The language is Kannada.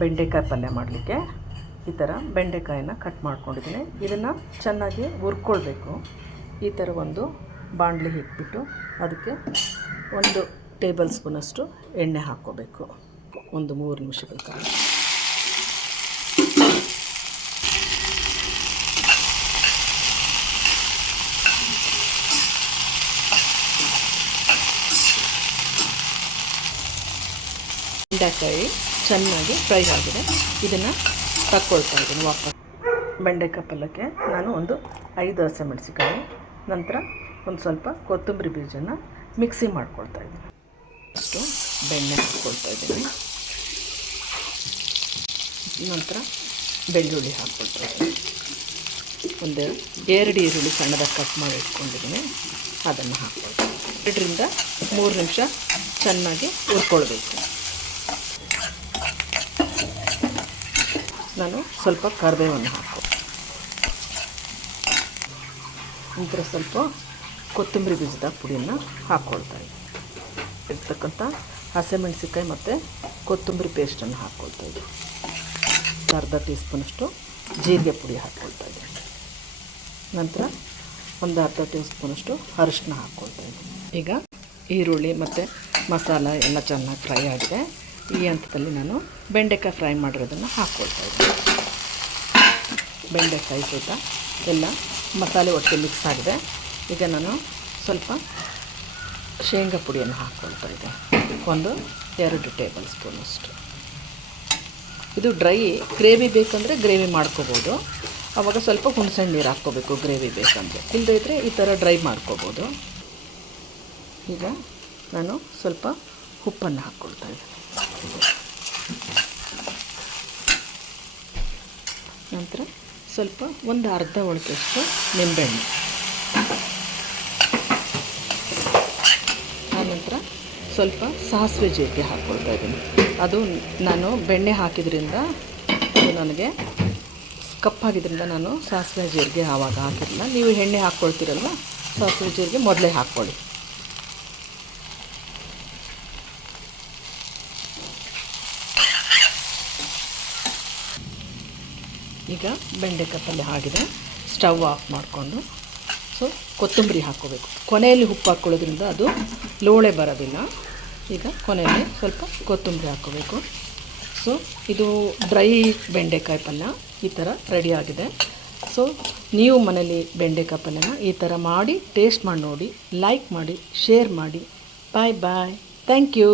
ಬೆಂಡೆಕಾಯಿ ಪಲ್ಯ ಮಾಡಲಿಕ್ಕೆ ಈ ಥರ ಬೆಂಡೆಕಾಯಿನ ಕಟ್ ಮಾಡ್ಕೊಂಡಿದ್ದೀನಿ. ಇದನ್ನು ಚೆನ್ನಾಗಿ ಹುರ್ಕೊಳ್ಬೇಕು. ಈ ಥರ ಒಂದು ಬಾಣಲಿ ಇಟ್ಬಿಟ್ಟು ಅದಕ್ಕೆ ಒಂದು ಟೇಬಲ್ ಸ್ಪೂನಷ್ಟು ಎಣ್ಣೆ ಹಾಕ್ಕೋಬೇಕು. ಒಂದು ಮೂರು ನಿಮಿಷಗಳ ಕಾಲ. ಬೆಂಡೆಕಾಯಿ ಚೆನ್ನಾಗಿ ಫ್ರೈ ಆಗಿದೆ. ಇದನ್ನು ತಕ್ಕೊಳ್ತಾ ಇದ್ದೀನಿ ವಾಪಸ್. ಬೆಂಡೆಕಾಯಿ ಪಲ್ಲಕ್ಕೆ ನಾನು ಒಂದು ಐದು ಹಸಿಮೆಣಸಿಕಾಯಿ ನಂತರ ಒಂದು ಸ್ವಲ್ಪ ಕೊತ್ತಂಬರಿ ಬೀಜನ ಮಿಕ್ಸಿ ಮಾಡ್ಕೊಳ್ತಾ ಇದ್ದೀನಿ. ಅಷ್ಟು ಬೆಣ್ಣೆ ಹಾಕ್ಕೊಳ್ತಾ ಇದ್ದೀನಿ. ನಂತರ ಬೆಳ್ಳುಳ್ಳಿ ಹಾಕ್ಕೊಳ್ತಾ ಇದ್ದೀನಿ. ಒಂದು ಎರಡು ಈರುಳ್ಳಿ ಸಣ್ಣದಾಗಿ ಕಟ್ ಮಾಡಿ ಇಟ್ಕೊಂಡಿದ್ದೀನಿ. ಅದನ್ನು ಹಾಕ್ಕೊಳ್ತೀನಿ. ಎರಡರಿಂದ ಮೂರು ನಿಮಿಷ ಚೆನ್ನಾಗಿ ಹುರ್ಕೊಳ್ಬೇಕು. ನಾನು ಸ್ವಲ್ಪ ಕರಿಬೇವನ್ನು ಹಾಕು. ನಂತರ ಸ್ವಲ್ಪ ಕೊತ್ತಂಬರಿ ಬೀಜದ ಪುಡಿಯನ್ನು ಹಾಕ್ಕೊಳ್ತಾ ಇರ್ತಕ್ಕಂಥ ಹಸಿಮೆಣಸಿನ್ಕಾಯಿ ಮತ್ತು ಕೊತ್ತಂಬರಿ ಪೇಸ್ಟನ್ನು ಹಾಕ್ಕೊಳ್ತಾ ಇದ್ದೀನಿ ಅರ್ಧ ಟೀ ಸ್ಪೂನಷ್ಟು ಜೀರಿಗೆ ಪುಡಿ ಹಾಕ್ಕೊಳ್ತಾ ಇದ್ದೀನಿ ನಂತರ ಒಂದು ಅರ್ಧ ಟೀ ಸ್ಪೂನಷ್ಟು ಅರಿಶಿನ ಹಾಕ್ಕೊಳ್ತಾ ಇದ್ದೀನಿ ಈಗ ಈರುಳ್ಳಿ ಮತ್ತು ಮಸಾಲ ಎಲ್ಲ ಚೆನ್ನಾಗಿ ಫ್ರೈ ಆಗಿದೆ. ಈ ಹಂತದಲ್ಲಿ ನಾನು ಬೆಂಡೆಕಾಯಿ ಫ್ರೈ ಮಾಡಿರೋದನ್ನು ಹಾಕ್ಕೊಳ್ತಾ ಇದ್ದೀನಿ. ಬೆಂಡೆಕಾಯಿ ಸಹಿತ ಎಲ್ಲ ಮಸಾಲೆ ಒಟ್ಟಿಗೆ ಮಿಕ್ಸ್ ಆಗಿದೆ. ಈಗ ನಾನು ಸ್ವಲ್ಪ ಶೇಂಗಾ ಪುಡಿಯನ್ನು ಹಾಕ್ಕೊಳ್ತಾ ಇದ್ದೆ ಒಂದು ಎರಡು ಟೇಬಲ್ ಸ್ಪೂನಷ್ಟು ಇದು ಡ್ರೈ ಗ್ರೇವಿ ಬೇಕಂದರೆ ಗ್ರೇವಿ ಮಾಡ್ಕೋಬೋದು. ಆವಾಗ ಸ್ವಲ್ಪ ಹುಣಸೆಹಣ್ಣು ನೀರು ಹಾಕ್ಕೋಬೇಕು ಗ್ರೇವಿ ಬೇಕಂದರೆ. ಇಲ್ಲದೇ ಇದ್ದರೆ ಈ ಥರ ಡ್ರೈ ಮಾಡ್ಕೋಬೋದು. ಈಗ ನಾನು ಸ್ವಲ್ಪ ಉಪ್ಪನ್ನು ಹಾಕ್ಕೊಳ್ತಾ ಇದ್ದೀನಿ. ನಂತರ ಸ್ವಲ್ಪ ಒಂದು ಅರ್ಧ ಒಳಕಷ್ಟು ನಿಂಬೆಹಣ್ಣು. ಆನಂತರ ಸ್ವಲ್ಪ ಸಾಸಿವೆ ಜೀರಿಗೆ ಹಾಕ್ಕೊಳ್ತಾ ಇದ್ದೀನಿ. ಅದು ನಾನು ಬೆಣ್ಣೆ ಹಾಕಿದ್ರಿಂದ ಅದು ನನಗೆ ಕಪ್ಪಾಗಿದ್ದರಿಂದ ನಾನು ಸಾಸಿವೆ ಜೀರಿಗೆ ಆವಾಗ ಹಾಕಿರಲಿಲ್ಲ ನೀವು ಎಣ್ಣೆ ಹಾಕ್ಕೊಳ್ತೀರಲ್ವ? ಸಾಸಿವೆ ಜೀರಿಗೆ ಮೊದಲೇ ಹಾಕ್ಕೊಳ್ಳಿ. ಈಗ ಬೆಂಡೆಕಾಯಿ ಪಲ್ಯ ಆಗಿದೆ ಸ್ಟವ್ ಆಫ್ ಮಾಡಿಕೊಂಡು. ಸೊ ಕೊತ್ತಂಬರಿ ಹಾಕ್ಕೋಬೇಕು. ಕೊನೆಯಲ್ಲಿ ಉಪ್ಪು ಹಾಕ್ಕೊಳ್ಳೋದ್ರಿಂದ ಅದು ಲೋಳೆ ಬರೋದಿಲ್ಲ. ಈಗ ಕೊನೆಯಲ್ಲಿ ಸ್ವಲ್ಪ ಕೊತ್ತಂಬರಿ ಹಾಕ್ಕೋಬೇಕು. ಸೊ ಇದು ಡ್ರೈ ಬೆಂಡೆಕಾಯಿ ಪಲ್ಯ ಈ ಥರ ರೆಡಿಯಾಗಿದೆ ಸೊ ನೀವು ಮನೇಲಿ ಬೆಂಡೆಕಾಯಿ ಪಲ್ಯನ ಈ ಥರ ಮಾಡಿ ಟೇಸ್ಟ್ ಮಾಡಿ, ನೋಡಿ ಲೈಕ್ ಮಾಡಿ ಶೇರ್ ಮಾಡಿ. ಬಾಯ್ ಬಾಯ್ ಥ್ಯಾಂಕ್ ಯು